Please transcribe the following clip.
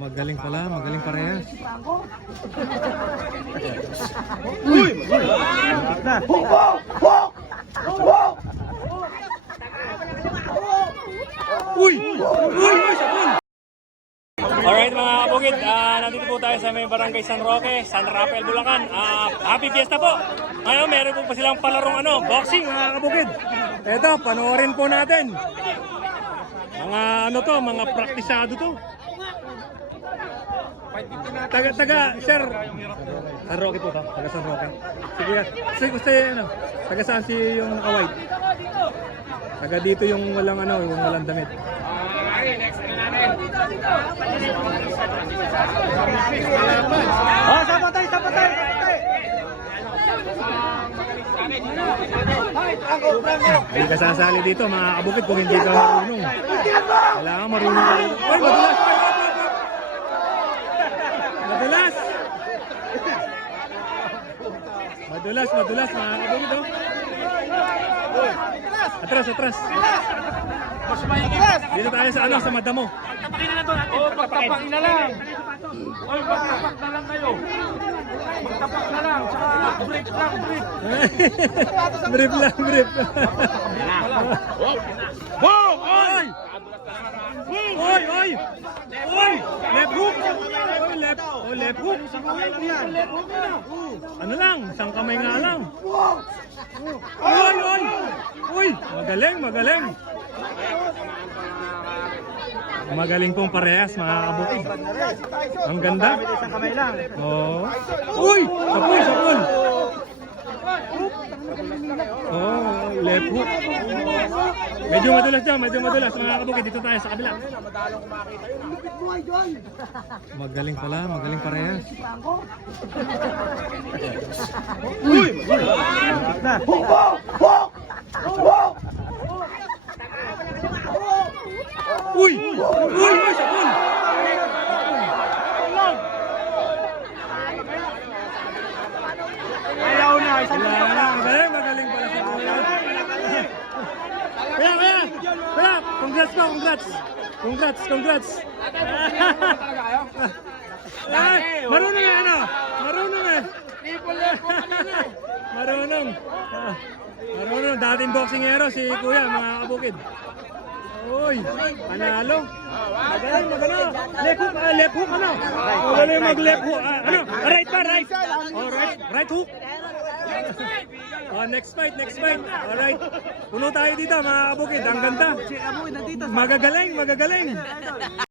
Magaling pala, magaling parehas. Uy! Uy! Uy! Sapul! Alright mga kabukid, ah, nandito po tayo sa may barangay San Roque, San Rafael, Bulacan. Ah, happy fiesta po! Ngayon meron po pa silang palarong ano, boxing mga kabukid. Eto, panoorin po natin. Ano to, mga praktisado to. Taga, taga, sir. San Roque po to, taga San Roque. Sige, sige, gusto ano, taga saan si yung naka-white? Taga dito yung walang ano, yung walang damit. Oh, sapatay, sapatay, sapatay. Hindi ka sasali dito mga kabukid kung hindi ka marunong. Kailangan marunong ka. Ay, madulas! Madulas! Madulas, madulas mga kabukid oh. Atras, atras. Dito tayo sa ano, sa madamo. Oh, pagtapak na lang. Oy, pagtapak na lang kayo. Pagtapak na lang. Tsaka brief lang, brief. brief lang, brief. Wow! Oy! Oy, oy! Oy! Left hook! Oy, left, oh, left hook. Ano lang, isang kamay nga lang. Oy, oy! Uy! Magaling, magaling. Magaling pong parehas, mga kabukid. Ang ganda. Lang. Oh. Uy! Sapul, sapul! Oh, left hook. Medyo madulas dyan, medyo madulas. Mga kabukid, dito tayo sa kabila. Magaling pala, magaling parehas. Uy! Uy! Uy! Uy! Sapul! Ayaw na. Isang Wala na, magaling, magaling pala sa bola. Kaya, kaya! Kaya! Congrats ko, congrats! Congrats, congrats! Ay, marunong eh, ano? Marunong eh! Marunong! Ah, Marunong, dating boxingero si Kuya, mga kabukid. Uy, panalo. Magaling, magaling. Left hook, ah, left hook, ano? Magaling mag left hook. Ah, ano? Right pa, right. Oh, right, right hook. Oh, next fight, next fight. Alright. Puno tayo dito, mga kabukid. Ang ganda. Magagaling, magagaling.